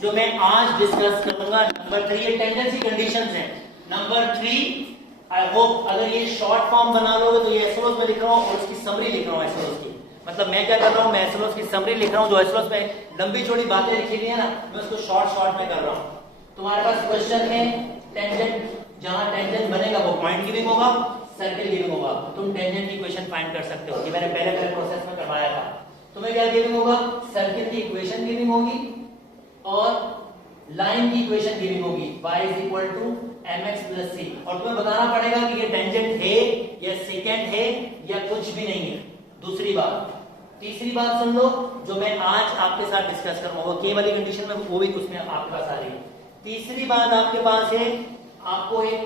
जो मैं आज डिस्कस करूंगा नंबर 3, ये टेंडेंसी कंडीशंस है। नंबर 3, आई होप अगर ये शॉर्ट फॉर्म बना लोगे तो ये एसएलओस में लिख रहा हूँ और उसकी समरी लिख रहा हूँ एसएलओस की। मतलब मैं क्या कर रहा हूँ, मैं एसएलओस की समरी लिख रहा हूँ। जो एसएलओस में लंबी चौड़ी बातें लिखी हुई है ना, मैं उसको शॉर्ट में कर रहा हूँ। तुम्हारे पास क्वेश्चन में टेंजेंट, जहां टेंजेंट बनेगा वो पॉइंट गिविंग होगा, सर्किल गिविंग होगा। तुम टेंजेंट की इक्वेशन फाइंड कर सकते हो, ये मैंने पहले प्रोसेस में करवाया था। तुम्हें क्या गिविंग होगा, सर्किल की इक्वेशन गिविंग होगी और लाइन की इक्वेशन गिविंग होगी, y = mx + c। और तुम्हें बताना पड़ेगा कि ये टेंजेंट है या सेकेंड है या कुछ भी नहीं है। दूसरी बात, तीसरी बात सुन लो, जो मैं आज आपके साथ डिस्कस करूंगा वो के वाली कंडीशन में, वो भी कुछ में आपके पास आ रही है। तीसरी बात आपके पास है, आपको एक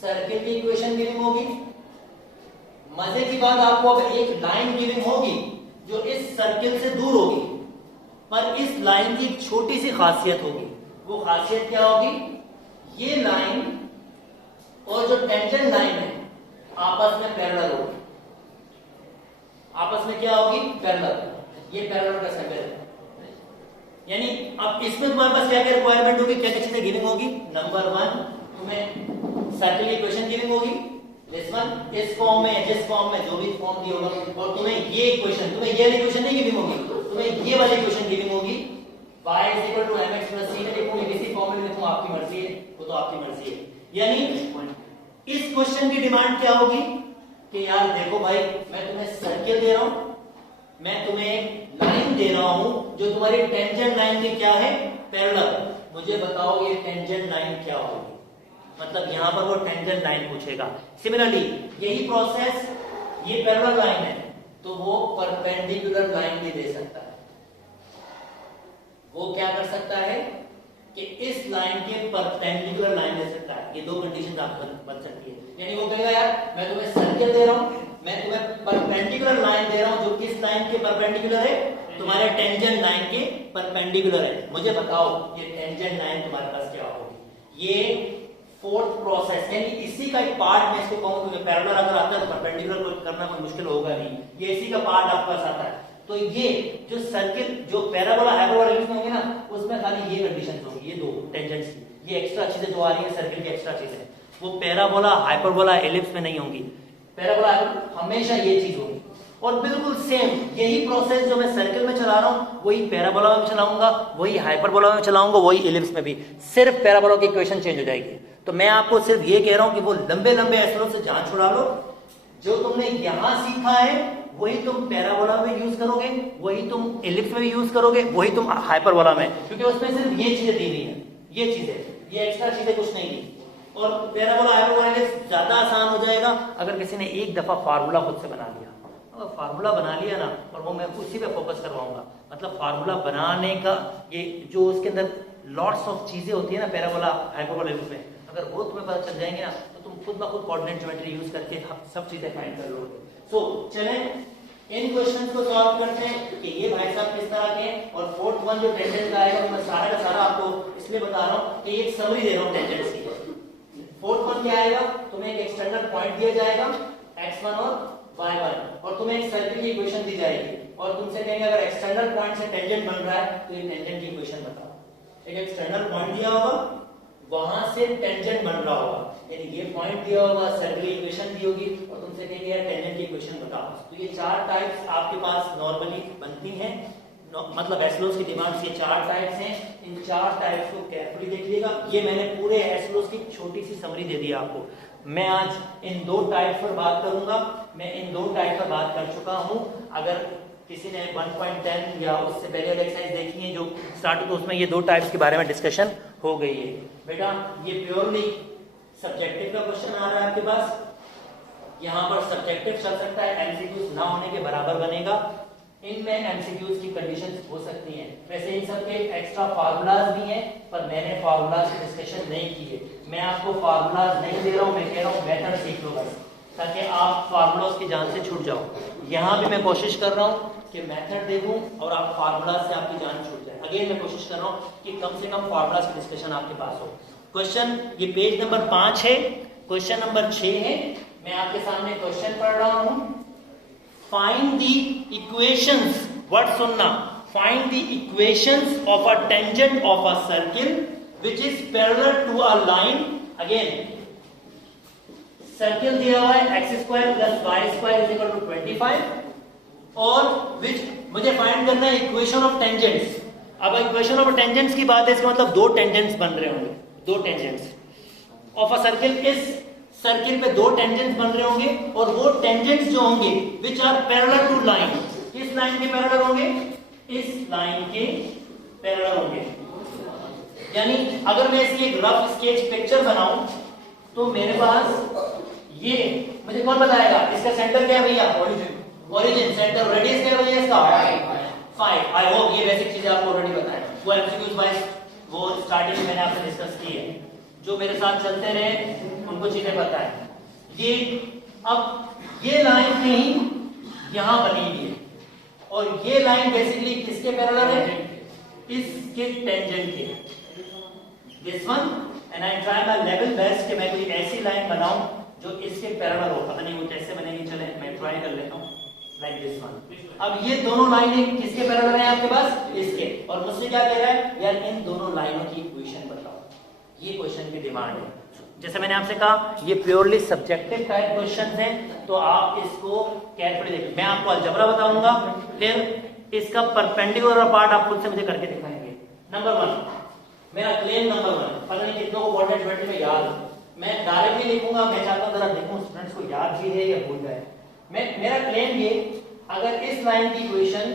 सर्किल की इक्वेशन गिविंग होगी। मजे की बात, आपको अगर एक लाइन गिविंग होगी जो इस सर्किल से दूर होगी, पर इस लाइन की एक छोटी सी खासियत होगी। वो खासियत क्या होगी, ये लाइन और जो टेंजेंट लाइन है आपस में पैरेलल होगी। आपस में क्या होगी, पैरेलल। ये पैरेलल का सर्किल है। यानी अब इसमें तुम्हारे पास क्या क्या रिक्वायरमेंट होगी, क्या क्या चीजें गिविंग होगी। नंबर 1, तुम्हें सर्किल की इक्वेशन गिविंग होगी, दिस वन, इस फॉर्म में, जिस फॉर्म में, जो भी फॉर्म दिया होगा। और तुम्हें ये इक्वेशन, तुम्हें ये इक्वेशन नहीं गिविंग होगी, तुम्हें ये वाली इक्वेशन गिविंग होगी, y = mx + c में लिखूं, किसी फॉर्म में लिखूं, आपकी मर्जी है, वो तो आपकी मर्जी है। यानी इस क्वेश्चन की डिमांड क्या होगी कि यार देखो भाई, मैं तुम्हें सर्किल दे रहा हूं, मैं तुम्हें एक लाइन दे रहा हूं जो तुम्हारी टेंजेंट लाइन की क्या है, पैरेलल। मुझे बताओ ये टेंजेंट लाइन क्या होगी। मतलब यहां पर वो टेंजेंट लाइन पूछेगा। सिमिलरली यही प्रोसेस, ये पैरेलल लाइन है तो वो परपेंडिकुलर लाइन भी दे सकता है। वो क्या कर सकता है कि इस लाइन के परपेंडिकुलर लाइन दे सकता है। ये दो कंडीशन आप बन सकती है। यानी वो कहेगा यार मैं तुम्हें सर्किल दे रहा हूं, मैं तुम्हें परपेंडिकुलर लाइन दे रहा हूं जो किस लाइन के परपेंडिकुलर है, तुम्हारे टेंजेंट लाइन के परपेंडिकुलर है। मुझे बताओ ये टेंजेंट लाइन तुम्हारे पास क्या होगी। ये फोर्थ प्रोसेस, यानी इसी का एक पार्ट मैं इसको कहूं, क्योंकि पैरेलल अगर आता है तो परपेंडिकुलर को करना कोई मुश्किल होगा नहीं, ये इसी का पार्ट आपके पास आता है। तो ये जो सर्किल, जो पैराबोला हाइपरबोला एलिप्स में होंगे ना, उसमें खाली ये कंडीशंस होंगी, ये दो टेंजेंट्स की। ये एक्स्ट्रा चीजें जो आ रही है सर्किल की एक्स्ट्रा चीजें, वो पैराबोला हाइपरबोला एलिप्स में नहीं होंगी। पैराबोला हमेशा ये चीज होगी। और बिल्कुल सेम यही प्रोसेस जो मैं सर्किल में चला रहा हूं वही पैराबोला में चलाऊंगा, वही हाइपरबोला में चलाऊंगा, वही एलिप्स में भी। सिर्फ पैराबोला की इक्वेशन चेंज हो जाएगी। तो मैं आपको सिर्फ ये कह रहा हूं कि वो लंबे लंबे एसएलओ से जान छुड़ा लो। जो तुमने यहां सीखा है वही तुम पैराबोला में यूज करोगे, वही तुम एलिप्स में भी यूज करोगे, वही तुम हाइपरबोला में, क्योंकि उसमें सिर्फ ये चीजें दी हुई है, ये चीजें, ये एक्स्ट्रा चीजें कुछ नहीं दी। और पैराबोला हाइपरबोला ज्यादा आसान हो जाएगा अगर किसी ने एक दफा फार्मूला खुद से बना लिया। अगर फार्मूला बना लिया ना, और वो मैं उसी पे फोकस करवाऊंगा। मतलब फार्मूला बनाने का ये जो उसके अंदर लॉट्स ऑफ चीजें होती है ना पैराबोला हाइपरबोला में, अगर वो तुम्हें पता चल जाएंगे ना तो तुम खुद ब खुद कोऑर्डिनेट ज्योमेट्री यूज करके सब चीजें फाइंड कर लोगे। सो चलें इन क्वेश्चंस को सॉल्व करते हैं कि ये भाई साहब किस तरह के हैं। और फोर्थ वन जो टेंजेंट का आएगा, मैं सारा का सारा आपको इसलिए बता रहा हूं कि एक समरी दे रहा हूं टेंजेंट्स की। फोर्थ वन क्या आएगा, तुम्हें एक एक्सटर्नल पॉइंट दिया जाएगा x1 और y1, और तुम्हें एक सर्किल की इक्वेशन दी जाएगी और तुमसे कहेंगे अगर एक्सटर्नल पॉइंट से टेंजेंट बन रहा है तो ये टेंजेंट की इक्वेशन बताओ। एक एक्सटर्नल पॉइंट दिया होगा, वहां से टेंजेंट बन रहा होगा, यानी ये पॉइंट दिया होगा, सर्किल की इक्वेशन दी होगी और तुमसे कहेंगे यार टेंजेंट की इक्वेशन बताओ। तो ये चार टाइप्स आपके पास नॉर्मली बनती हैं। मतलब एसएलओस की डिमांड्स ये चार टाइप्स हैं। इन चार टाइप्स को केयरफुली देखिएगा। ये मैंने पूरे एसएलओस की छोटी सी समरी दे दी आपको। मैं आज इन दो टाइप्स पर बात करूंगा। मैं इन दो टाइप पर बात कर चुका हूं। अगर किसी ने 1.10 या उससे पहले वाली एक्सरसाइज देखी है जो स्टार्ट, तो उसमें ये दो टाइप्स के बारे में डिस्कशन हो गई है। बेटा ये प्योरली सब्जेक्टिव का क्वेश्चन आ रहा है आपके पास। यहाँ पर सब्जेक्टिव चल सकता है, एमसीक्यूज ना होने के बराबर बनेगा। इनमें एमसीक्यूज की कंडीशंस हो सकती हैं। वैसे इन सब के एक्स्ट्रा फार्मूलाज भी हैं, पर मैंने फार्मूलाज की डिस्कशन नहीं की है। मैं आपको फार्मूलाज नहीं दे रहा हूँ, मैं कह रहा हूँ मेथड सीख लो बस, ताकि आप फार्मूलाज की जान से छूट जाओ। यहाँ भी मैं कोशिश कर रहा हूँ कि मेथड देखूं और आप फार्मूलाज से आपकी जान छूट जाए। अगेन मैं कोशिश कर रहा हूँ कि कम से कम फार्मूलाज की डिस्कशन आपके पास हो। क्वेश्चन ये पेज नंबर 5 है, क्वेश्चन नंबर 6 है। मैं आपके सामने क्वेश्चन पढ़ रहा हूं। फाइंड दी इक्वेशंस, वर्ड सुनना, find the equations of a tangent of a circle which is parallel to a line. Again circle दिया हुआ है x square plus y square is equal to 25 और विच मुझे find करना है equation of tangents. अब equation of tangents की बात है, इसका मतलब दो टेंजेंट्स बन रहे होंगे, दो टेंजेंट्स ऑफ अ सर्किल। इस सर्किल पे दो टेंजेंट्स बन रहे होंगे और वो टेंजेंट्स जो होंगे which are parallel to line, किस लाइन के पैरेलल होंगे? इस लाइन के पैरेलल होंगे। यानी अगर मैं इसकी एक रफ स्केच पिक्चर बनाऊं तो मेरे पास ये मुझे कौन बताएगा इसका सेंटर क्या है भैया? ओरिजिन। सेंटर रेडियस क्या है भैया इसका? 5। आई होप ये बेसिक चीजें आपको ऑलरेडी पता है, वो एमसीक्यूज वाइज वो स्टार्टिंग में मैंने आपसे डिस्कस की है। जो मेरे साथ चलते रहे उनको चीजें पता है। ये अब ये लाइन कहीं यहां बनी हुई है और ये लाइन बेसिकली किसके पैरेलल है? इसके टेंजेंट के। This one and I try my level best कि मैं कोई ऐसी लाइन बनाऊं जो इसके पैरेलल हो। पता नहीं वो कैसे बनेगी, चले मैं ट्राई कर लेता हूं। Like this one. अब ये दोनों लाइनें किसके पैरेलल है आपके पास? इसके। और मुझसे क्या कह रहा है यार इन दोनों लाइनों की इक्वेशन बताओ। ये क्वेश्चन की डिमांड है। जैसे मैंने आपसे कहा ये प्योरली सब्जेक्टिव टाइप क्वेश्चन है, तो आप इसको केयरफुली देखिए। मैं आपको अलजेब्रा बताऊंगा, फिर इसका परपेंडिकुलर पार्ट आप खुद से मुझे करके दिखाएंगे। नंबर 1 मेरा क्लेम नंबर 1, पता नहीं कितनों को कोऑर्डिनेट ज्योमेट्री में याद है, मैं डायरेक्टली लिखूंगा। मैं चाहता हूं जरा देखूं स्टूडेंट्स को याद भी है या भूल गए। मेरा क्लेम ये, अगर इस लाइन की इक्वेशन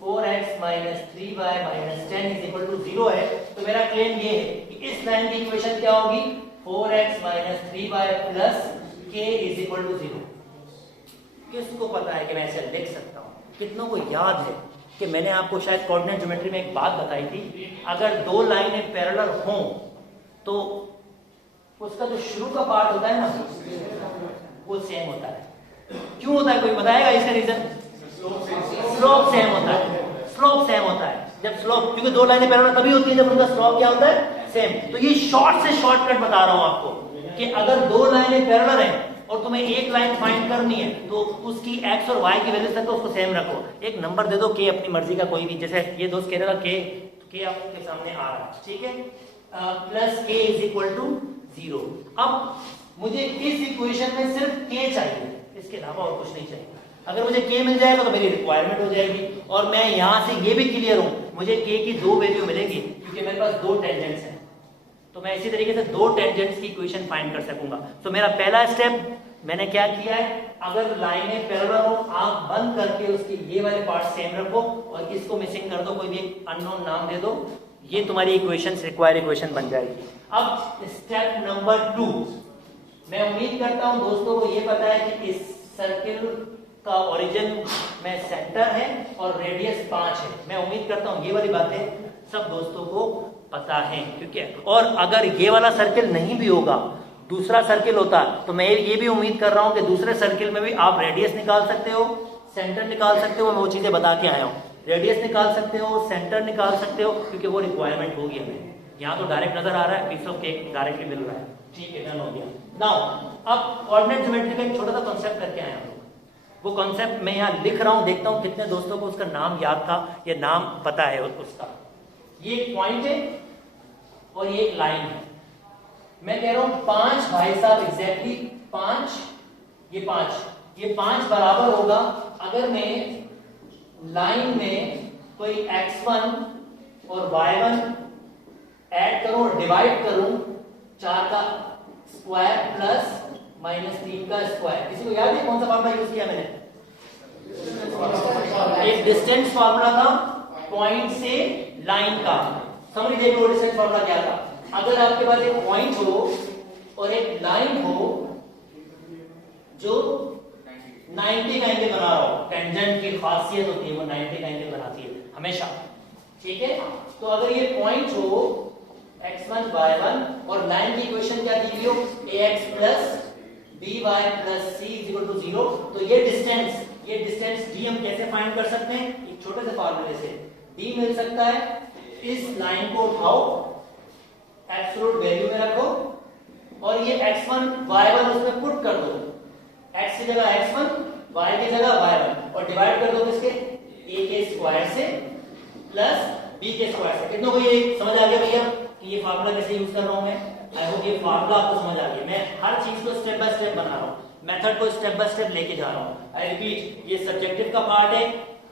4x - 3y - 10 = 0 है तो मेरा क्लेम ये है कि इस लाइन की इक्वेशन क्या होगी? 4x - 3y + k = 0। किसको पता है कि मैं ऐसे लिख सकता हूं? कितनों को याद है कि मैंने आपको शायद कोऑर्डिनेट ज्योमेट्री में एक बात बताई थी, अगर दो लाइनें पैरेलल हों तो उसका जो शुरू का पार्ट होता है ना वो सेम होता है। क्यों होता है? कोई बताएगा इसका रीजन? स्लोप सेम होता है। स्लोप सेम होता है जब स्लोप, क्योंकि दो लाइनें पैरेलल तभी होती है जब उनका स्लोप क्या होता है? सेम। तो ये शॉर्ट से शॉर्टकट बता रहा हूं आपको कि अगर दो लाइनें पैरेलल हैं और तुम्हें एक लाइन फाइंड करनी है तो उसकी x और y की वैल्यू तक तो उसको सेम रखो। एक नंबर दे दो k अपनी मर्जी का कोई भी, जैसे ये दोस्त कह रहा था k आपके सामने आ रहा है, ठीक है, प्लस k = 0। अब मुझे इस इक्वेशन में सिर्फ k चाहिए, इसके अलावा और कुछ नहीं चाहिए। अगर मुझे k मिल जाएगा तो मेरी रिक्वायरमेंट हो जाएगी और मैं यहां से ये भी क्लियर हूं, मुझे k की दो वैल्यू मिलेगी क्योंकि मेरे पास दो टेंजेंट्स हैं, तो मैं इसी तरीके से दो टेंजेंट्स की इक्वेशन फाइंड कर सकूंगा। तो मेरा पहला स्टेप मैंने क्या किया है, अगर लाइनें पैरेलल हो आंख बंद करके उसके ये वाले पार्ट सेम रखो और इसको मिसिंग कर दो, कोई भी अननोन नाम दे दो, ये तुम्हारी इक्वेशन रिक्वायर्ड इक्वेशन बन जाएगी। अब स्टेप नंबर 2, मैं उम्मीद करता हूं दोस्तों को ये पता है कि इस सर्किल का ओरिजिन में सेंटर है और रेडियस 5 है। मैं उम्मीद करता हूं ये वाली बातें सब दोस्तों को पता है, क्योंकि और अगर ये वाला सर्किल नहीं भी होगा, दूसरा सर्किल होता, तो मैं ये भी उम्मीद कर रहा हूं कि दूसरे सर्किल में भी आप रेडियस निकाल सकते हो, सेंटर निकाल सकते हो। मैं वो चीजें बता के आया हूं, रेडियस निकाल सकते हो, सेंटर निकाल सकते हो, क्योंकि वो रिक्वायरमेंट होगी हमें। यहाँ तो डायरेक्ट नजर आ रहा है, पीस ऑफ केक डायरेक्टली मिल रहा है, ठीक है, डन हो गया। नाउ अब कोऑर्डिनेट ज्योमेट्री का एक छोटा सा कॉन्सेप्ट करके आया हूं, वो कॉन्सेप्ट मैं यहाँ लिख रहा हूं, देखता हूं कितने दोस्तों को उसका नाम याद था या नाम पता है उसका। ये एक पॉइंट है और ये एक लाइन है। मैं कह रहा हूं 5 भाई साहब एग्जैक्टली 5, ये 5 बराबर होगा अगर मैं लाइन में कोई x1 और y1 ऐड करूं और डिवाइड करूं 4 का स्क्वायर प्लस -3 का स्क्वायर। किसी को याद है कौन सा फॉर्मूला यूज किया मैंने? एक डिस्टेंस फॉर्मूला था पॉइंट से लाइन का। समझ देख लो डिस्टेंस फॉर्मूला क्या था। अगर आपके पास एक पॉइंट हो और एक लाइन हो जो 90 का एंगल बना रहा हो, टेंजेंट की खासियत होती है वो 90 का एंगल बनाती है हमेशा, ठीक है। तो अगर ये पॉइंट हो x1 y1 और लाइन की इक्वेशन क्या दी हुई हो ax plus by plus c = 0, तो ये डिस्टेंस d हम कैसे फाइंड कर सकते हैं? एक छोटे से फार्मूले से d मिल सकता है, इस लाइन को उठाओ, एब्सोल्यूट वैल्यू में रखो और ये x1 y1 उसमें पुट कर दो, x की जगह x1 y की जगह y1 और डिवाइड कर दो किसके? a के स्क्वायर से प्लस बी के स्क्वायर से। कितनों को ये समझ आ गया भैया कि ये फार्मूला कैसे यूज कर रहा हूं मैं? आई होप ये फार्मूला आपको समझ आ गया। मैं हर चीज को स्टेप बाय स्टेप बना रहा हूँ, मेथड को स्टेप बाय स्टेप लेके जा रहा हूँ। आई रिपीट, ये सब्जेक्टिव का पार्ट है,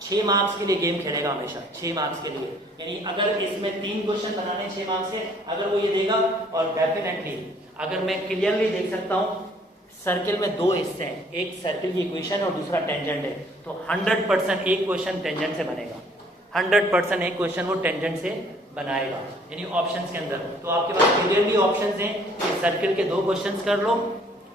6 मार्क्स के लिए गेम खेलेगा हमेशा, 6 मार्क्स के लिए। यानी अगर इसमें 3 क्वेश्चन बनाने 6 मार्क्स के, अगर वो ये देगा, और डेफिनेटली अगर मैं क्लियरली देख सकता हूँ सर्किल में 2 हिस्से हैं, एक सर्किल की इक्वेशन और दूसरा टेंजेंट है, तो 100% एक क्वेश्चन टेंजेंट से बनेगा, 100% एक क्वेश्चन वो टेंजेंट से बनाएगा, यानी ऑप्शंस के अंदर। तो आपके पास क्लियरली ऑप्शंस हैं कि सर्किल के 2 क्वेश्चंस कर लो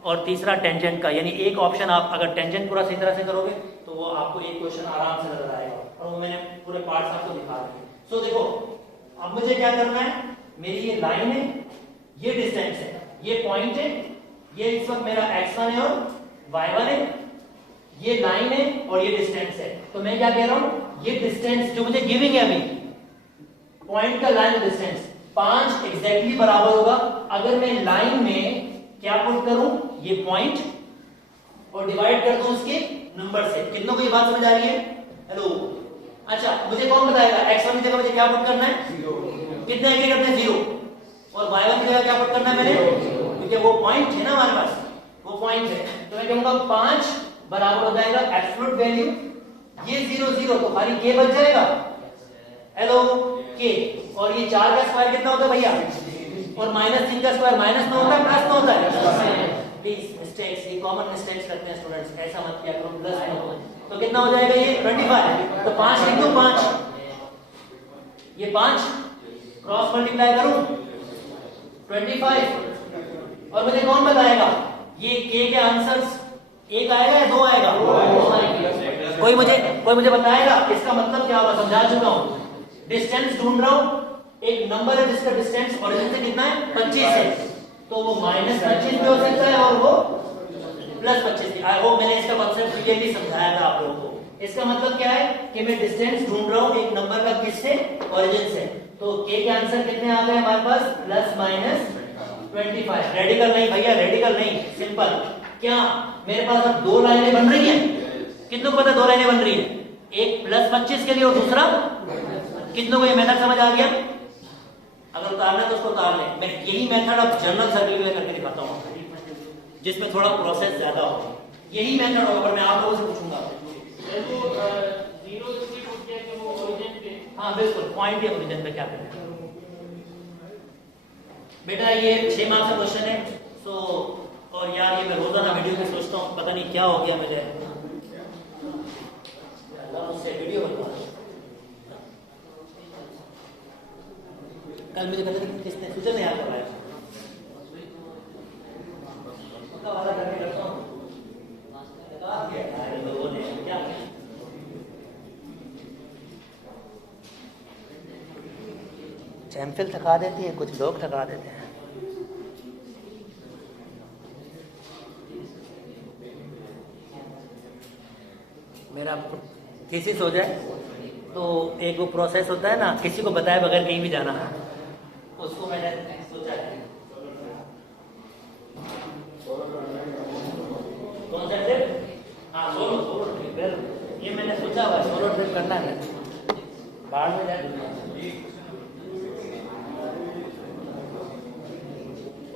और तीसरा टेंजेंट का, यानी एक ऑप्शन आप अगर टेंजेंट पूरा सही तरह से करोगे तो वो आपको एक क्वेश्चन आराम से नजर आएगा, और वो मैंने पूरे पार्ट्स आपको दिखा दिए। सो देखो अब मुझे क्या करना है, मेरी ये लाइन है, ये डिस्टेंस है, ये पॉइंट है, ये इस वक्त मेरा x1 है और y1 है, ये लाइन है और ये डिस्टेंस है। तो मैं क्या कह रहा हूं, ये डिस्टेंस जो मुझे गिविंग है अभी, पॉइंट का लाइन डिस्टेंस 5 एग्जैक्टली बराबर होगा अगर मैं लाइन में क्या पुट करूं, ये पॉइंट, और डिवाइड कर दूं उसके नंबर से। कितनों को ये बात समझ आ रही है? हेलो, अच्छा मुझे कौन बताएगा x1 की जगह मुझे क्या पुट करना है? 0। कितने एग्री करते हैं? 0। और y1 की जगह क्या पुट करना है मैंने? क्योंकि वो पॉइंट है ना हमारे पास, वो पॉइंट है, तो मैं कहूंगा 5 बराबर हो जाएगा एब्सोल्यूट वैल्यू, ये 0 0 तो खाली k बच जाएगा, हेलो k, और ये 4 का स्क्वायर कितना होता है भैया? और -3 का स्क्वायर -9 होता है, प्लस 9 होता है। प्लीज मिस्टेक्स, ये कॉमन मिस्टेक्स करते हैं स्टूडेंट्स, ऐसा मत किया करो, प्लस 9। तो कितना हो जाएगा ये? 25। तो 5 इंटू 5, ये 5 क्रॉस मल्टीप्लाई करूं 25, और मुझे कौन बताएगा ये k के आंसर्स 1 आएगा या 2 आएगा? कोई मुझे बताएगा इसका मतलब क्या होगा? समझा चुका हूं, डिस्टेंस ढूंढ रहा हूं, एक नंबर है जिसका डिस्टेंस ओरिजिन से कितना है? 25 है, तो वो -25 भी हो सकता है और वो +25 भी। आई होप मैंने इसका कॉन्सेप्ट क्लियरली समझाया था आप लोगों को। इसका मतलब क्या है कि मैं डिस्टेंस ढूंढ रहा हूं एक नंबर का, किससे? ओरिजिन से। तो k के आंसर कितने आ गए हमारे पास? +-25। रेडिकल नहीं भैया, रेडिकल नहीं, सिंपल। क्या मेरे पास अब 2 लाइनें बन रही हैं? कितनों को पता 2 लाइनें बन रही हैं? एक +25 के लिए और दूसरा, कितनों को ये मेथड समझ आ गया? अगर उतारना है तो उसको उतार लें। मैं यही मेथड अब जनरल सर्किल में करके दिखाता हूँ जिसमें थोड़ा प्रोसेस ज्यादा हो। यही मेथड होगा, पर मैं आप लोगों से पूछूंगा। हाँ बिल्कुल, पॉइंट या ओरिजिन पे क्या करें बेटा, ये 6 मार्क्स का क्वेश्चन है। सो और यार ये मैं रोजाना वीडियो में सोचता हूँ, पता नहीं क्या हो गया मुझे, उससे वीडियो बनवा। कल मुझे पता नहीं किसने सुजन ने याद करवाया, उसका वादा करने लगता हूँ, लोगों ने क्या किया? चैंपियन थका देती है, कुछ लोग थका देते हैं। मेरा थीसिस हो जाए तो एक वो प्रोसेस होता है ना, किसी को बताए बगैर कहीं भी जाना है, उसको मैंने सोचा है। कौन सा ट्रिप? हाँ सोलो ट्रिप, ये मैंने सोचा हुआ सोलो ट्रिप करना है, बाहर में जाए।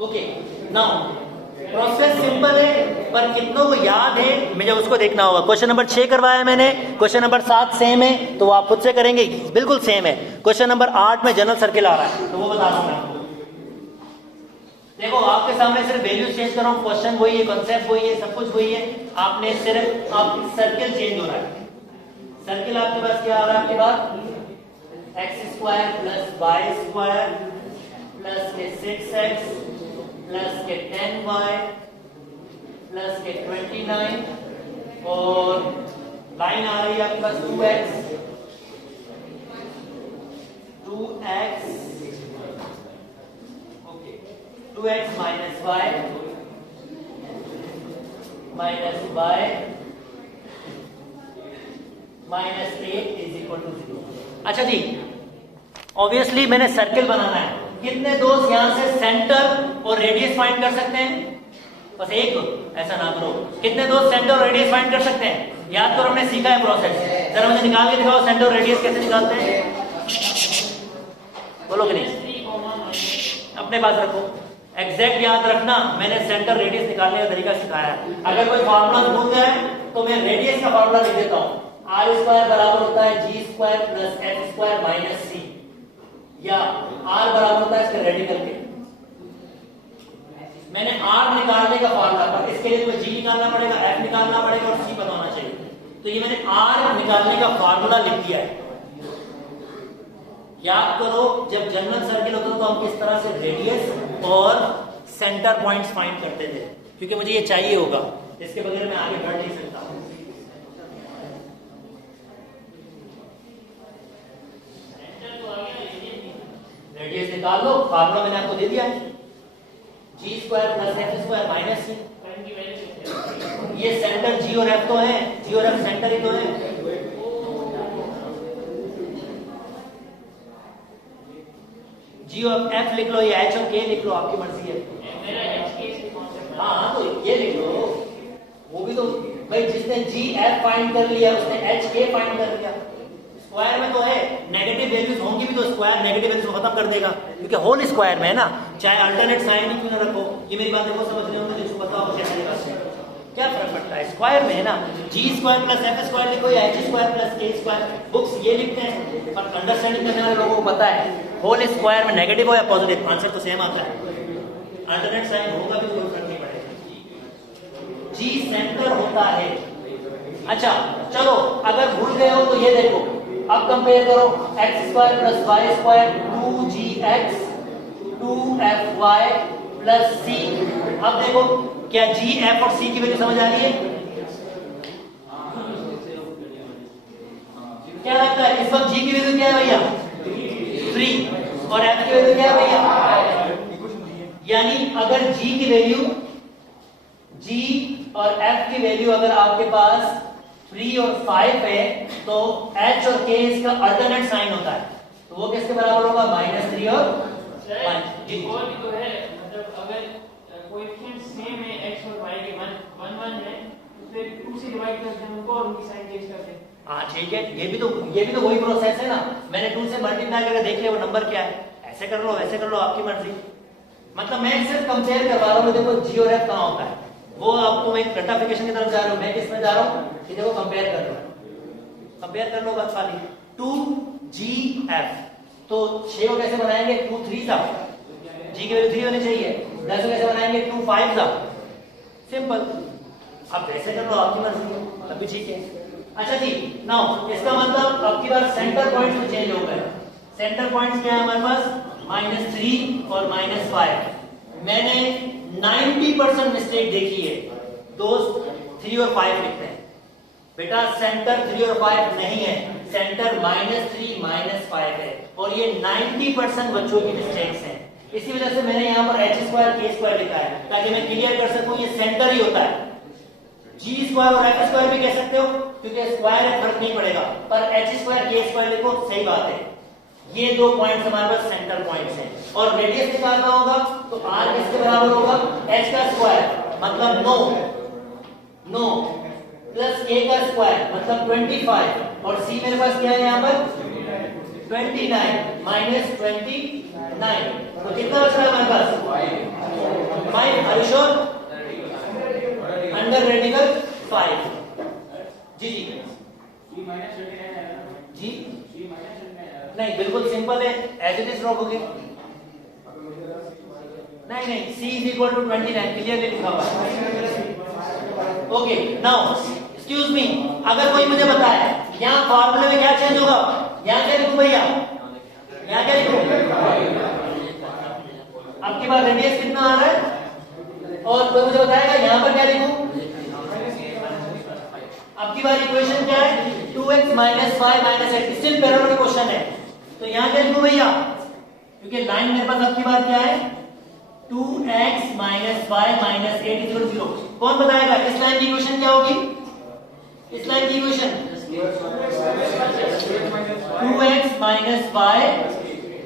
ओके, नाउ प्रोसेस सिंपल है, पर कितनों को याद है मुझे उसको देखना होगा। क्वेश्चन नंबर 6 करवाया मैंने, क्वेश्चन नंबर 7 सेम है तो आप खुद से करेंगे, बिल्कुल सेम है। क्वेश्चन नंबर 8 में जनरल सर्किल आ रहा है तो वो बता दूंगा आपको। देखो आपके सामने सिर्फ वैल्यू चेंज कर रहा हूं, क्वेश्चन वही है, कॉन्सेप्ट वही है, सब कुछ वही है, आपने सिर्फ आप सर्किल चेंज हो रहा है। सर्किल आपके पास क्या आ रहा है? आपके पास x² + y² प्लस के 6x प्लस के 10y प्लस के 29, और लाइन आ रही है आपके पास 2x okay 2x minus y minus 8 = 0। अच्छा जी, ऑब्वियसली मैंने सर्किल बनाना है। कितने दोस्त यहां से सेंटर और रेडियस फाइंड कर सकते हैं? बस एक, ऐसा ना करो। कितने दोस्त सेंटर और रेडियस फाइंड कर सकते हैं? याद करो, हमने सीखा है प्रोसेस। जरा मुझे निकाल के दिखाओ सेंटर और रेडियस कैसे निकालते हैं। बोलो कि नहीं? अपने पास रखो, एग्जैक्ट याद रखना। मैंने सेंटर रेडियस निकालने का तरीका सिखाया है। अगर कोई फार्मूला भूल गया है तो मैं रेडियस का फार्मूला लिख देता हूं। आर स्क्वायर बराबर होता है g square plus h square minus c, या आर बराबर होता है इसके रेडिकल के। मैंने आर निकालने का फार्मूला, पर इसके लिए तुम्हें जी निकालना पड़ेगा, एफ निकालना पड़ेगा और सी पता होना चाहिए। तो ये मैंने आर निकालने का फार्मूला लिख दिया है। याद करो, जब जनरल सर्किल होता था तो हम किस तरह से रेडियस और सेंटर पॉइंट्स फाइंड करते थे, क्योंकि मुझे ये चाहिए होगा, इसके बगैर मैं आगे बढ़ नहीं सकता। रेडियस निकाल लो, फार्मूला मैंने आपको दे दिया है, g square plus h square minus c. ये सेंटर जी और एफ तो है, जी और एफ सेंटर ही तो है। जी और एफ लिख लो, ये एच और के लिख लो, आपकी मर्जी है। हाँ तो ये लिख लो, वो भी तो भाई जिसने जी एफ फाइंड कर लिया उसने एच के फाइंड कर लिया। स्क्वायर में तो है, नेगेटिव वैल्यूज होंगी भी तो स्क्वायर नेगेटिव वैल्यूज को खत्म कर देगा, क्योंकि होल स्क्वायर में है ना, चाहे अल्टरनेट साइन ही क्यों ना रखो। ये मेरी बात देखो, समझ रहे होंगे, जिसको पता हो कैसे लिखा है, क्या फर्क पड़ता है, स्क्वायर में है ना। जी स्क्वायर प्लस एफ स्क्वायर लिखो या एच स्क्वायर प्लस के स्क्वायर, बुक्स ये लिखते हैं, पर अंडरस्टैंडिंग करने वाले लोगों को पता है होल स्क्वायर में नेगेटिव हो या पॉजिटिव आंसर तो सेम आता है। अल्टरनेट साइन होगा भी तो कोई फर्क नहीं पड़ेगा। जी सेंटर होता है। अच्छा चलो, अगर भूल गए हो तो ये देखो, अब कंपेयर करो, x square plus y square 2gx 2fy plus c. अब देखो क्या जी एफ और सी की वैल्यू समझ आ रही है? क्या लगता है इस वक्त जी की वैल्यू क्या है भैया? 3 और एफ की वैल्यू क्या है भैया? यानी अगर जी की वैल्यू, जी और एफ की वैल्यू अगर आपके पास 3 और 5 है तो h और k इसका अल्टरनेट साइन होता है, तो वो किसके बराबर होगा? -3 और 5। जी और भी तो है, मतलब अगर कोएफिशिएंट सेम है x और y के 1 1 है तो फिर 2 से डिवाइड कर दें उनको और उनकी साइन चेंज कर दें। हाँ ठीक है, ये भी तो वही प्रोसेस है ना। मैंने 2 से मल्टीप्लाई करके देख लिया वो नंबर क्या है, ऐसे कर लो वैसे कर लो, आपकी मर्जी। मतलब मैं सिर्फ कंपेयर करवा रहा हूँ, देखो जी और एफ कहाँ होता है, वो अब तुम एक रटिफिकेशन की तरफ जा रहे हो, मैं किस में जा रहा हूँ कि देखो कंपेयर कर लो, कंपेयर कर लो बस खाली 2gf। तो 6 को कैसे बनाएंगे? 2 3 सा, जी की वैल्यू 3 होनी चाहिए। 10 को कैसे बनाएंगे? 2 5 सा, सिंपल। अब वैसे कर लो, आपकी मर्जी, तब भी ठीक है। अच्छा जी, नाउ इसका मतलब अब की बार सेंटर पॉइंट्स तो चेंज हो गए। सेंटर पॉइंट्स क्या है हमारे पास? -3 और -5। मैंने 90% मिस्टेक देखी है, दोस्त 3 और 5 लिखते हैं। बेटा सेंटर 3 और 5 नहीं है, सेंटर -3 -5 है, और ये 90% बच्चों की मिस्टेक्स हैं। इसी वजह से मैंने यहाँ पर h स्क्वायर k स्क्वायर लिखा है, ताकि मैं क्लियर कर सकूं ये सेंटर ही होता है। g स्क्वायर और f स्क्वायर भी कह सकते हो, क्योंकि स्क्वायर है, फर्क नहीं पड़ेगा, पर h स्क्वायर k स्क्वायर लिखो, सही बात है। ये 2 पॉइंट्स हमारे पास सेंटर पॉइंट्स हैं, और रेडियस निकालना होगा तो r किसके बराबर होगा? h का स्क्वायर मतलब 9 प्लस k का स्क्वायर मतलब 25, और c मेरे पास क्या है यहाँ पर? 29 माइनस 29, तो कितना बच रहा है हमारे पास? 5। Are you sure? Under radical 5। जी जी नहीं, बिल्कुल सिंपल है, एज इट इज रखोगे। नहीं c is equal to 29 clearly लिखा हुआ है। ओके नाउ एक्सक्यूज मी, अगर कोई मुझे बताए यहाँ फार्मूले में क्या चेंज होगा, यहाँ क्या लिखूं भैया? यहाँ क्या लिखूं? अब की बार रेडियस कितना आ रहा है, और कोई मुझे बताएगा यहाँ पर क्या लिखूं? अब की बार इक्वेशन क्या है? 2x - 5 - 8, स्टिल पैरेलल क्वेश्चन है, तो यहाँ क्या लिखूं भैया? क्योंकि लाइन मेरे पास अब की बार क्या है? 2x - 5 - 8 = 0। कौन बताएगा इस लाइन की इक्वेशन क्या होगी? इस लाइन की इक्वेशन 2x - 5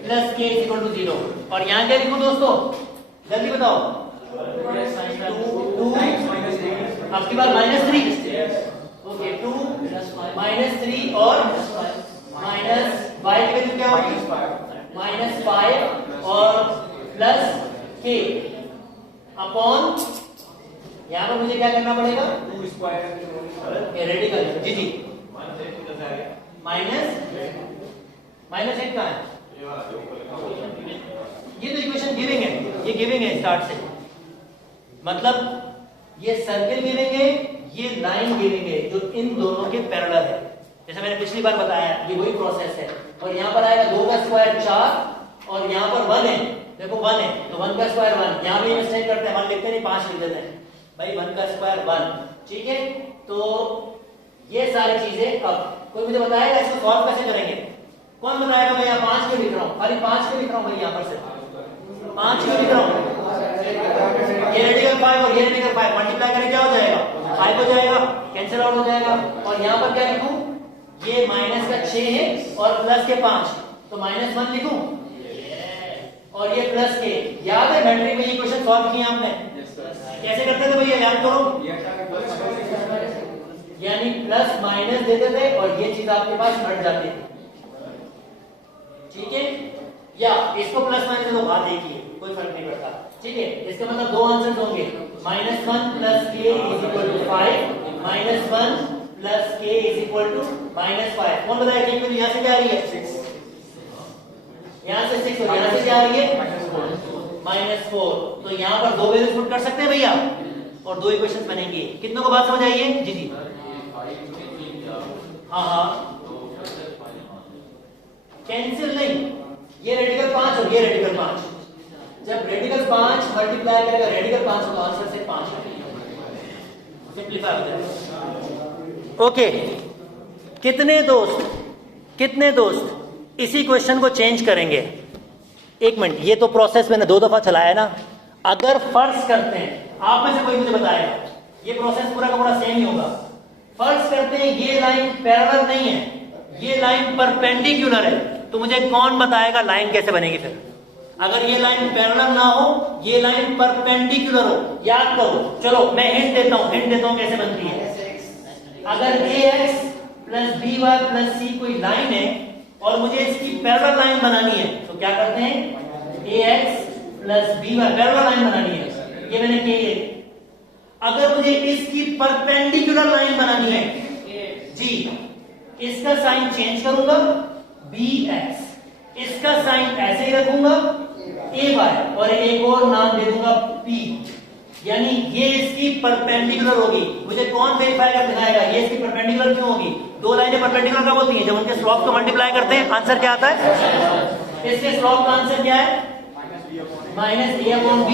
+ k = 0। और यहाँ क्या लिखूं दोस्तों, जल्दी बताओ? 2 अब की बार -3, ओके 2 - 3 और -y की वैल्यू क्या होगी? -5 और प्लस k अपॉन, यहां पर मुझे क्या करना पड़ेगा, 2 स्क्वायर रेडिकल, जी जी, माइनस 1 कहां है, ये तो इक्वेशन गिविंग है, ये गिविंग है स्टार्ट से, मतलब ये सर्किल गिविंग है, ये लाइन गिविंग है जो इन दोनों के पैरेलल है। जैसे मैंने पिछली बार बताया ये वही प्रोसेस है। और यहाँ पर आएगा 2 का स्क्वायर 4 और यहाँ पर 1 है, देखो 1 है तो 1 का स्क्वायर 1, यहाँ भी मिस्टेक करते हैं, 1 लिखते नहीं 5 लिख देते हैं भाई, 1 का स्क्वायर 1, ठीक है। तो ये सारी चीजें, अब कोई मुझे बताएगा इसको सॉल्व कैसे करेंगे, कौन बताएगा, मैं यहाँ 5 क्यों लिख रहा हूँ, खाली 5 क्यों लिख रहा हूँ भाई, यहाँ पर से 5 क्यों लिख रहा हूँ, ये रेडिकल 5 और ये रेडिकल 5 मल्टीप्लाई करें क्या हो जाएगा, 5 हो जाएगा, कैंसिल आउट हो जाएगा। और यहाँ पर क्या लिखूं, ये माइनस का 6 है और प्लस के 5, तो -1 लिखूं, और ये प्लस के, याद है मैट्रिक में ये क्वेश्चन सॉल्व किया हमने, कैसे करते थे भैया, याद करो, यानी प्लस माइनस देते थे और ये चीज आपके पास हट जाती थी, ठीक है, या इसको प्लस माइनस दो, बात देखिए कोई फर्क नहीं पड़ता, ठीक है। इसका मतलब दो आंसर होंगे, -1 plus k is equal to 5, -1 plus k is equal to -5। कौन बताया k की यहाँ से क्या आ रही है, 6, यहाँ से 6 और यहाँ से क्या आ रही है -4, तो यहाँ पर दो वैल्यूज पुट कर सकते हैं भैया और दो इक्वेशन बनेंगे। कितनों को बात समझ आई है, जी जी, हाँ, कैंसिल नहीं, ये रेडिकल 5 और ये रेडिकल 5, जब रेडिकल 5 मल्टीप्लाई करेगा रेडिकल 5 तो आंसर से 5 सिंप्लीफाई हो जाएगा। ओके, कितने दोस्त इसी क्वेश्चन को चेंज करेंगे, एक मिनट, ये तो प्रोसेस मैंने 2 दफा चलाया ना, अगर फर्ज करते हैं, आप में से कोई मुझे बताएगा, ये प्रोसेस पूरा का पूरा सेम ही होगा, फर्ज करते हैं ये लाइन पैरेलल नहीं है, ये लाइन परपेंडिकुलर है, तो मुझे कौन बताएगा लाइन कैसे बनेगी फिर, अगर ये लाइन पैरेलल ना हो, ये लाइन परपेंडिकुलर हो, याद करो, चलो मैं हिंट देता हूं कैसे बनती है। अगर ax plus by plus c कोई लाइन है और मुझे इसकी पैरेलल लाइन बनानी है, तो क्या करते हैं, ax plus by parallel line बनानी है, ये मैंने की है। अगर मुझे इसकी परपेंडिकुलर लाइन बनानी है, जी, इसका साइन चेंज करूंगा bx, इसका साइन ऐसे ही रखूंगा ay और एक और नाम दे दूंगा p, यानी ये इसकी परपेंडिकुलर होगी। मुझे कौन वेरीफाई कर दिखाएगा ये इसकी परपेंडिकुलर क्यों होगी, दो लाइनें परपेंडिकुलर कब होती हैं, जब उनके स्लोप को मल्टीप्लाई करते हैं, आंसर क्या आता है, इसके स्लोप का आंसर क्या है, -a/b,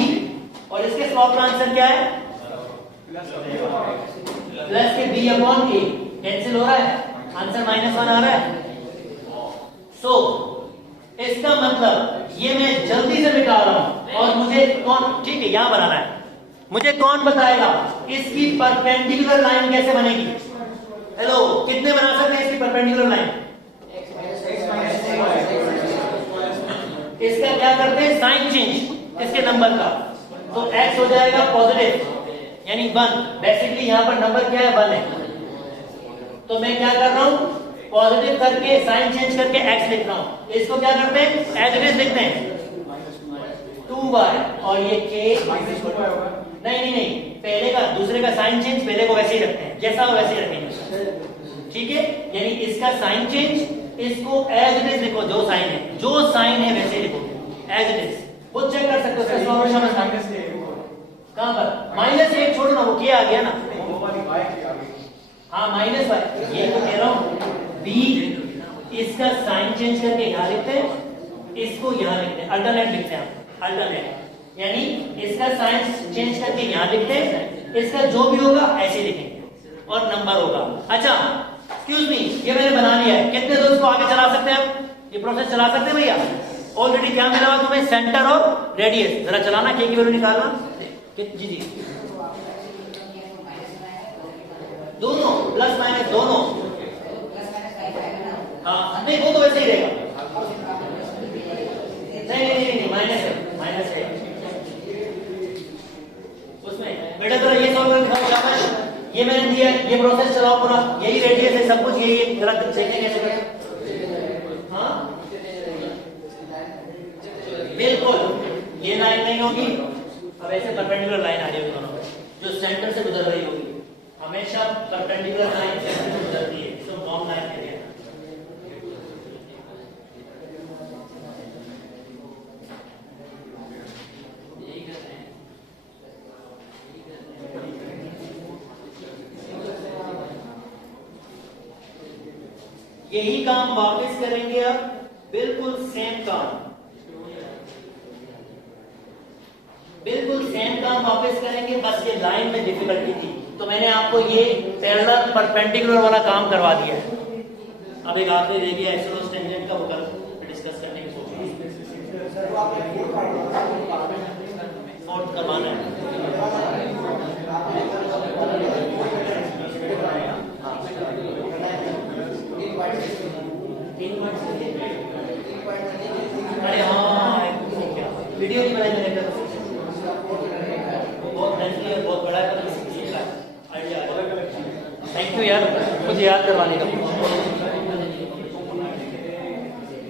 और इसके स्लोप का आंसर क्या है, प्लस के b/a, कैंसिल हो रहा है, आंसर -1 आ रहा है। सो इसका मतलब ये मैं जल्दी से मिटा रहा हूं, और मुझे कौन, ठीक है यहां बनाना है, मुझे कौन बताएगा इसकी परपेंडिकुलर लाइन कैसे बनेगी, हेलो, कितने बना सकते हैं इसकी परपेंडिकुलर लाइन, इसका क्या करते हैं, साइन चेंज इसके नंबर का, तो x हो जाएगा पॉजिटिव यानी 1, बेसिकली यहां पर नंबर क्या है, 1 है, तो मैं क्या कर रहा हूं, पॉजिटिव करके साइन चेंज करके x लिख रहा हूं, इसको क्या करते हैं, एज इट इज लिखते हैं 2y, और ये k नहीं, पहले का दूसरे का साइन चेंज, पहले को वैसे ही रखते हैं, जैसा हो वैसे ही रखेंगे, ठीक है, यानी इसका साइन चेंज, इसको एज इट इज लिखो, जो साइन है वैसे ही लिखो, एज इट इज, वो चेक कर सकते हो इसका सॉल्यूशन कहां पर, -1 छोड़ो ना, वो क्या आ गया ना, हाँ -y, ये तो कह रहा हूं b, इसका साइन चेंज करके यहां लिखते हैं, इसको यहां लिखते हैं, अल्टरनेट लिखते हैं, अल्टरनेट यानी इसका साइन चेंज करके यहां लिखते हैं, इसका जो भी होगा ऐसे लिखेंगे और नंबर होगा। अच्छा एक्सक्यूज मी, ये मैंने बना लिया है, कितने दोस्त को आगे चला सकते हैं, ये प्रोसेस चला सकते हैं भैया, ऑलरेडी क्या मिला हुआ तुम्हें, सेंटर और रेडियस, जरा चलाना, k की वैल्यू निकालना, जी दोनों प्लस माइनस दोनों, हाँ नहीं वो तो वैसे ही रहेगा, नहीं माइनस है उसमें, बेटा जरा ये सॉल्व करके दिखाओ, शाबाश, ये मैंने दिया, ये प्रोसेस चलाओ पूरा, यही रेडियस है, सब कुछ यही है, जरा देखते कैसे करें, हाँ बिल्कुल ये लाइन नहीं होगी। अब ऐसे परपेंडिकुलर लाइन आ रही होगी दोनों में, जो सेंटर से गुजर रही होगी। हमेशा परपेंडिकुलर लाइन सेंटर से गुजरती है, इसको नॉन लाइन कहते हैं। यही काम वापस करेंगे अब, बिल्कुल सेम काम, बिल्कुल सेम काम वापस करेंगे, बस ये लाइन में डिफिकल्टी थी तो मैंने आपको ये पैरेलल परपेंडिकुलर वाला काम करवा दिया है। अब एक आखिरी रह गया एक्सोनोस टेंजेंट का, वो कल डिस्कस करने की सोच रही फोर्थ करवाना है। अरे हाँ वीडियो नहीं बनाई मैंने, बहुत फ्रेंडली और बहुत बड़ा आइडिया। थैंक यू यार मुझे याद करवाने का।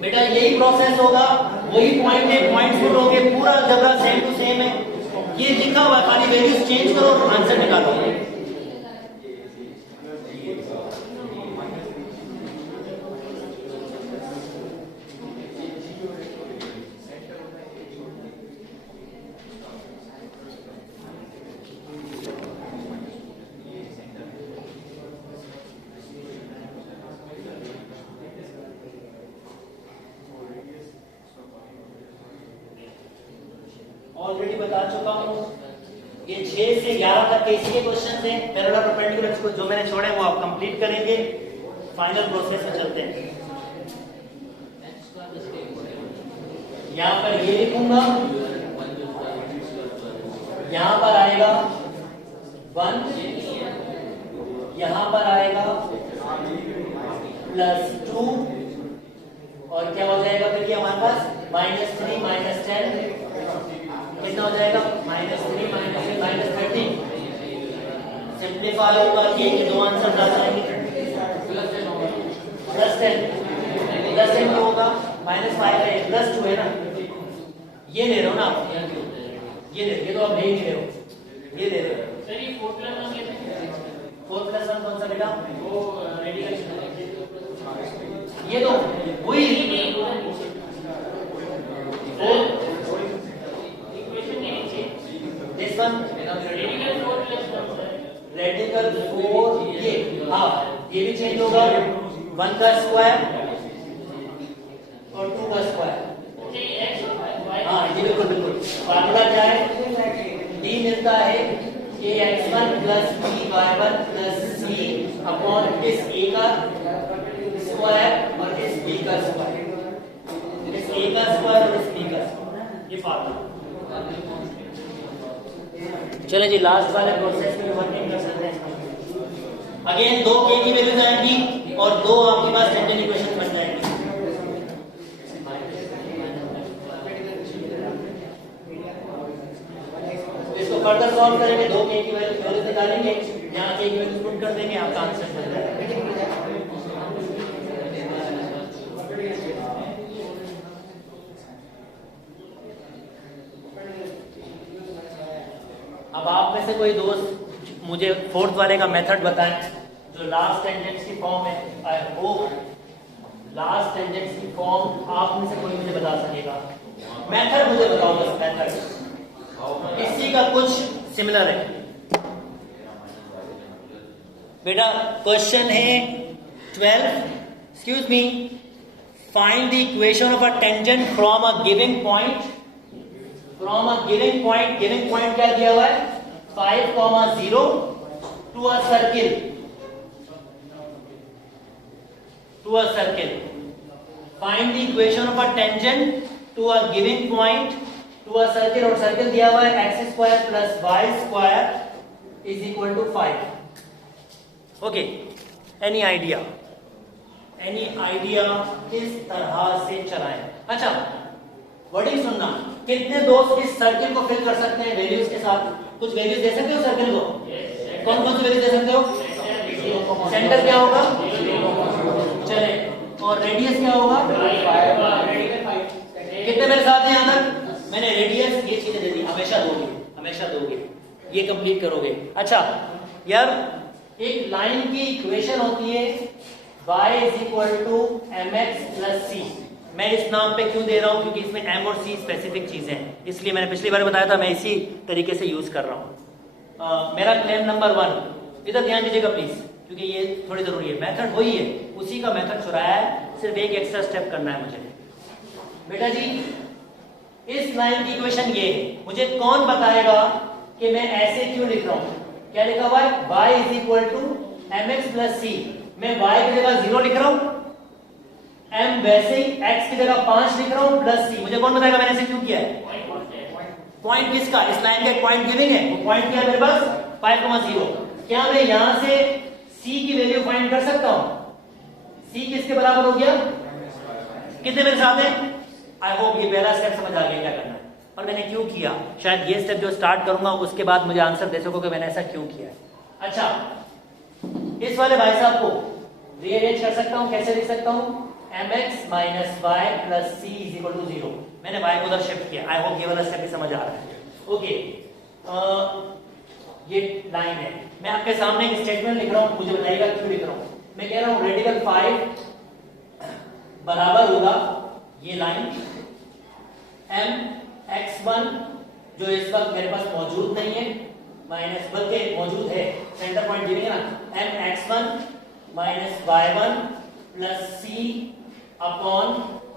बेटा यही प्रोसेस होगा, वही पॉइंट है, पॉइंट फुट हो गए, पूरा जगह सेम टू सेम है। ये लिखा हुआ खाली वैल्यूज चेंज करो और आंसर निकालो। ऑलरेडी बता चुका हूं, ये 6 से 11 तक के इसी क्वेश्चन हैं पैरेलल परपेंडिकुलर को जो मैंने छोड़े वो आप कंप्लीट करेंगे। फाइनल प्रोसेस में चलते हैं। यहां पर ये लिखूंगा, यहां पर आएगा 1, यहां पर आएगा +2 और क्या हो जाएगा फिर ये हमारे पास -3 -10 कितना हो जाएगा -3 -3 सिंप्लीफाई होगा, ये के दो आंसर आ जाएंगे। +10 क्या होगा -5 है, +2 है ना, ये ले रहे हो ना आप, ये तो आप ले ही नहीं रहे हो, ये ले रहे हो। सर ये 4+1 कैसे? 4+1 कौन सा बेटा? वो रेडिकल, ये तो वही दिस वन रेडिकल 4 ये, हाँ ये भी चेंज होगा, 1 का स्क्वायर और 2 का स्क्वायर। हाँ ये बिल्कुल बिल्कुल फार्मूला क्या है, डी मिलता है ax1 + by1 + c अपॉन इस a का स्क्वायर और इस b का स्क्वायर, इस a का स्क्वायर और इस b का स्क्वायर, ये फार्मूला। चले जी लास्ट वाले प्रोसेस में वर्किंग कर सकते हैं। अगेन 2 k की वैल्यूज आएंगी और 2 आपके पास टेंजेंट इक्वेशन बन जाएंगी। इसको फर्दर सॉल्व करेंगे, 2 k की वैल्यूज निकालेंगे, यहाँ k की वैल्यूज पुट कर देंगे, आपका आंसर बन जाएगा। अब आप में से कोई दोस्त मुझे 4th वाले का मेथड बताएं जो लास्ट टेंजेंट्स की फॉर्म है। आई होप लास्ट टेंजेंट्स की फॉर्म आप में से कोई मुझे बता सकेगा। मेथड मुझे बताओ बस, मेथड इसी का कुछ सिमिलर है। बेटा क्वेश्चन है 12, excuse me, find the equation of a tangent from a given point, from a given point. Given point क्या दिया हुआ है 5,0 to a circle, to a circle. Find the equation of a tangent to a given point to a circle, और circle दिया हुआ है x² + y² = 5। Okay, any idea, any idea किस तरह से चलाएं? अच्छा वर्डिंग सुनना, कितने दोस्त इस सर्किल को फिल कर सकते हैं वैल्यूज के साथ? कुछ वैल्यूज दे सकते हो सर्किल को? कौन कौन सी वैल्यूज दे सकते हो? सेंटर क्या होगा? चले, और रेडियस क्या होगा? कितने मेरे साथ हैं यहां तक? मैंने रेडियस, ये चीजें दे दी, हमेशा दोगे, हमेशा दोगे, ये कंप्लीट करोगे। अच्छा यार, एक लाइन की इक्वेशन होती है y is equal to mx plus c. मैं इस नाम पे क्यों दे रहा हूं, क्योंकि इसमें m और c स्पेसिफिक चीजें हैं, इसलिए मैंने पिछली बार बताया था, मैं इसी तरीके से यूज कर रहा हूं। मेरा क्लेम नंबर 1, इधर ध्यान दीजिएगा प्लीज, क्योंकि ये थोड़ी जरूरी है। मेथड वही है, उसी का मेथड चुराया है, सिर्फ एक एक्स्ट्रा स्टेप करना है मुझे। बेटा जी, इस लाइन की इक्वेशन ये है, मुझे कौन बताएगा कि मैं ऐसे क्यों लिख रहा हूं? क्या लिखा हुआ है? y is equal to mx plus c. मैं y की जगह 0 लिख रहा हूं, m वैसे ही x की जगह 5 लिख रहा हूं, प्लस सी। मुझे कौन बताएगा मैंने ऐसे क्यों किया है? पॉइंट किसका? इस लाइन का पॉइंट गिविंग है, वो पॉइंट क्या है मेरे पास? 5,0। क्या मैं यहां से c की वैल्यू फाइंड कर सकता हूं? c किसके बराबर हो गया? कितने मेरे साथ हैं? आई होप ये पहला स्टेप समझ आ गया क्या करना है। और मैंने क्यों किया, शायद ये स्टेप जो स्टार्ट करूंगा उसके बाद मुझे आंसर दे सको कि मैंने ऐसा क्यों किया है। अच्छा, इस वाले भाई साहब को रीअरेंज कर सकता हूं, कैसे लिख सकता हूं? mx minus y plus c is equal to 0। मैंने y को उधर शिफ्ट किया। आई होप ये वाला स्टेप भी समझ आ रहा है। ओके, ये लाइन है, मैं आपके सामने एक स्टेटमेंट लिख रहा हूं, मुझे बताइएगा क्यों लिख रहा हूं। मैं कह रहा हूं रेडिकल 5 बराबर होगा ये लाइन mx1, जो इस वक्त मेरे पास मौजूद नहीं है, माइनस बल्कि मौजूद है, सेंटर पॉइंट गिविंग है ना, mx1 minus y1 plus c upon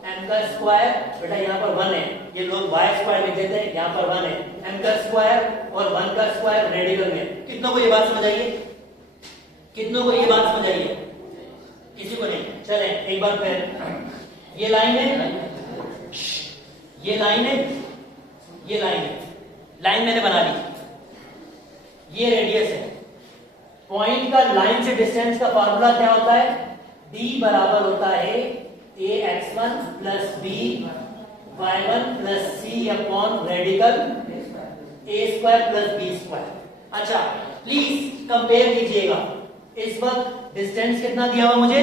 m का स्क्वायर। बेटा यहाँ पर 1 है, ये लोग y स्क्वायर लिख देते हैं, यहाँ पर 1 है, m का स्क्वायर और 1 का स्क्वायर रेडिकल में। कितनों को ये बात समझ आई है? कितनों को ये बात समझ आई है? किसी को नहीं? चले एक बार फिर, ये लाइन है, ये लाइन है, ये लाइन है, लाइन मैंने बना ली, ये रेडियस है। पॉइंट का लाइन से डिस्टेंस का फार्मूला क्या होता है? d बराबर होता है ax1 plus b y1 plus c upon radical a square plus b square. अच्छा, प्लीज कंपेयर कीजिएगा, इस वक्त डिस्टेंस कितना दिया हुआ मुझे?